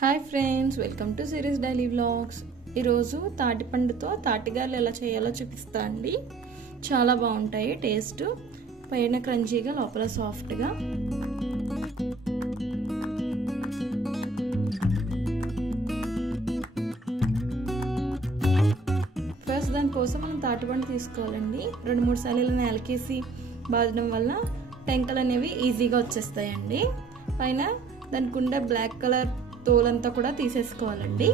Hi friends, welcome to series daily vlogs. ఈరోజు తాటిపండుతో తాటిగాలు ఎలా చేయాలో చూపిస్తా అండి. చాలా బాగుంటాయి టేస్ట్, పైన క్రంచీగా లోపల సాఫ్ట్గా. ఫస్ట్ దానికోసం మనం తాటిపండు తీసుకోవాలండి. 2-3 సార్లు ఇలా నేలకేసి బాదడం వల్ల టెంకలు అనేవి ఈజీగా వచ్చేస్తాయండి. పైన దానికి ఉండే బ్లాక్ కలర్ తోలంతా కూడా తీసేసుకోవాలండి.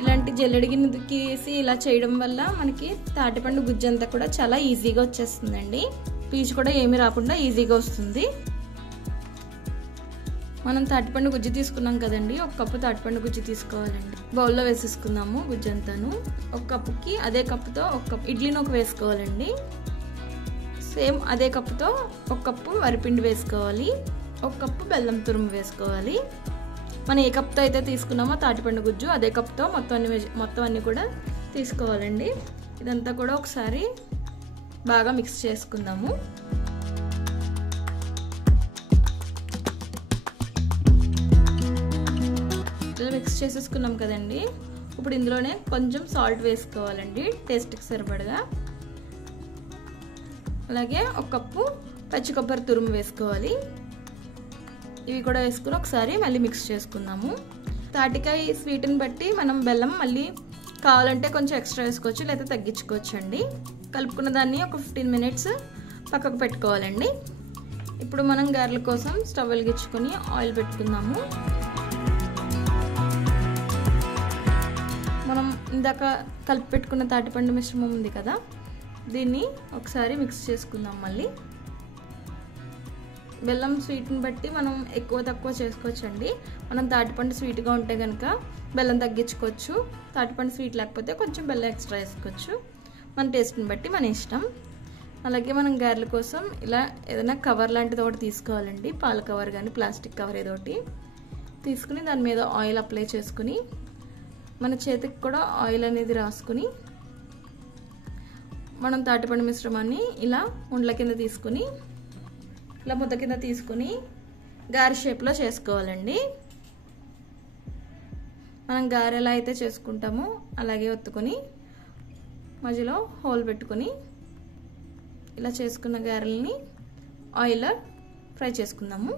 ఇలాంటి జల్లెడ గిన్నెకి వేసి ఇలా చేయడం వల్ల మనకి తాటిపండు గుజ్జంతా కూడా చాలా ఈజీగా వచ్చేస్తుందండి. పీచు కూడా ఏమీ రాకుండా ఈజీగా వస్తుంది. మనం తాటిపండు గుజ్జు తీసుకున్నాం కదండి, 1 కప్పు తాటిపండు గుజ్జు తీసుకోవాలండి. బౌల్లో వేసేసుకుందాము గుజ్జంతాను. 1 కప్పుకి అదే కప్పుతో 1 కప్పు ఇడ్లీ నూక వేసుకోవాలండి. సేమ్ అదే కప్పుతో 1 కప్పు వరిపిండి వేసుకోవాలి. 1 కప్పు బెల్లం వేసుకోవాలి. మనం ఏ కప్తో అయితే తీసుకున్నామో తాటిపండు గుజ్జు అదే కప్తో మొత్తం అన్ని కూడా తీసుకోవాలండి. ఇదంతా కూడా ఒకసారి బాగా మిక్స్ చేసుకుందాము. ఇలా మిక్స్ చేసేసుకున్నాం కదండి. ఇప్పుడు ఇందులోనే కొంచెం సాల్ట్ వేసుకోవాలండి, టేస్ట్కి సరిపడగా. అలాగే 1 కప్పు పచ్చి కొబ్బరి తురుము వేసుకోవాలి. ఇవి కూడా వేసుకుని ఒకసారి మళ్ళీ మిక్స్ చేసుకుందాము. తాటికాయ స్వీట్ని బట్టి మనం బెల్లం మళ్ళీ కావాలంటే కొంచెం ఎక్స్ట్రా వేసుకోవచ్చు, లేదా తగ్గించుకోవచ్చు అండి. కలుపుకున్న దాన్ని ఒక 15 మినిట్స్ పక్కకు పెట్టుకోవాలండి. ఇప్పుడు మనం గారెల కోసం స్టవ్ వెలిగించుకొని ఆయిల్ పెట్టుకుందాము. మనం ఇందాక కలిపి పెట్టుకున్న తాటిపండు మిశ్రమం ఉంది కదా, దీన్ని ఒకసారి మిక్స్ చేసుకుందాం. మళ్ళీ బెల్లం స్వీట్ని బట్టి మనం ఎక్కువ తక్కువ చేసుకోవచ్చు అండి. మనం తాటిపండు స్వీట్గా ఉంటే కనుక బెల్లం తగ్గించుకోవచ్చు, తాటిపండు స్వీట్ లేకపోతే కొంచెం బెల్లం ఎక్స్ట్రా వేసుకోవచ్చు. మన టేస్ట్ని బట్టి మన ఇష్టం. అలాగే మనం గారెల కోసం ఇలా ఏదైనా కవర్ లాంటిది ఒకటి తీసుకోవాలండి. పాల కవర్ కానీ ప్లాస్టిక్ కవర్ ఏదో ఒకటి తీసుకుని దాని మీద ఆయిల్ అప్లై చేసుకుని మన చేతికి కూడా ఆయిల్ అనేది రాసుకుని మనం తాటిపండు మిశ్రమాన్ని ఇలా ఉండల కింద తీసుకుని ఇలా ముద్ద కింద తీసుకుని గారె షేప్లో చేసుకోవాలండి. మనం గారె ఎలా అయితే చేసుకుంటామో అలాగే ఒత్తుకొని మధ్యలో హోల్ పెట్టుకొని ఇలా చేసుకున్న గారెల్ని ఆయిల్లో ఫ్రై చేసుకుందాము.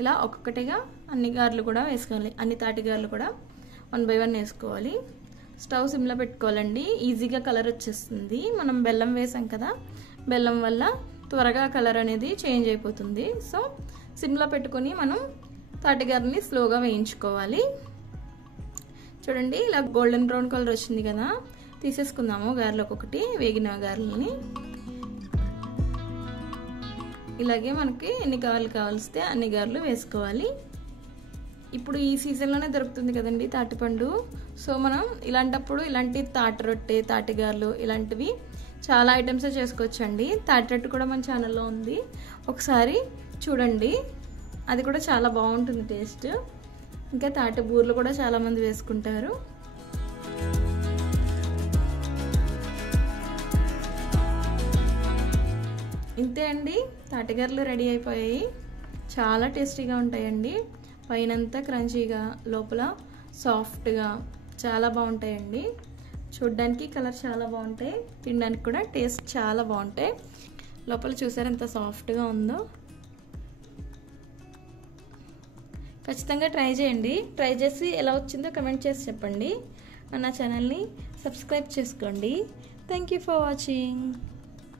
ఇలా ఒక్కొక్కటిగా అన్ని గారెలు కూడా వేసుకోవాలి. అన్ని తాటి గారెలు కూడా 1 by 1 వేసుకోవాలి. స్టవ్ సిమ్లో పెట్టుకోవాలండి, ఈజీగా కలర్ వచ్చేస్తుంది. మనం బెల్లం వేసాం కదా, బెల్లం వల్ల త్వరగా కలర్ అనేది చేంజ్ అయిపోతుంది. సో సిమ్లో పెట్టుకొని మనం తాటిగారిని స్లోగా వేయించుకోవాలి. చూడండి, ఇలా గోల్డెన్ బ్రౌన్ కలర్ వచ్చింది కదా, తీసేసుకుందాము గారెలు ఒక్కొక్కటి, వేగిన గారెలని. ఇలాగే మనకి ఎన్ని గారెలు కావాల్స్తే అన్ని గారెలు వేసుకోవాలి. ఇప్పుడు ఈ సీజన్లోనే దొరుకుతుంది కదండి తాటిపండు. సో మనం ఇలాంటప్పుడు ఇలాంటి తాటి రొట్టె, తాటిగారులు ఇలాంటివి చాలా ఐటమ్స్ చేసుకోవచ్చు అండి. తాటి రొట్టె కూడా మన ఛానల్లో ఉంది, ఒకసారి చూడండి. అది కూడా చాలా బాగుంటుంది టేస్ట్. ఇంకా తాటి బూర్లు కూడా చాలామంది వేసుకుంటారు. ఇంతే అండి, తాటిగారులు రెడీ అయిపోయాయి. చాలా టేస్టీగా ఉంటాయండి. పైనంతా క్రంచీగా, లోపల సాఫ్ట్గా చాలా బాగుంటాయండి. చూడ్డానికి కలర్ చాలా బాగుంటాయి, తినడానికి కూడా టేస్ట్ చాలా బాగుంటాయి. లోపల చూసారు ఎంత సాఫ్ట్గా ఉందో. ఖచ్చితంగా ట్రై చేయండి. ట్రై చేసి ఎలా వచ్చిందో కమెంట్ చేసి చెప్పండి. నా ఛానల్ని సబ్స్క్రైబ్ చేసుకోండి. Thank you for watching.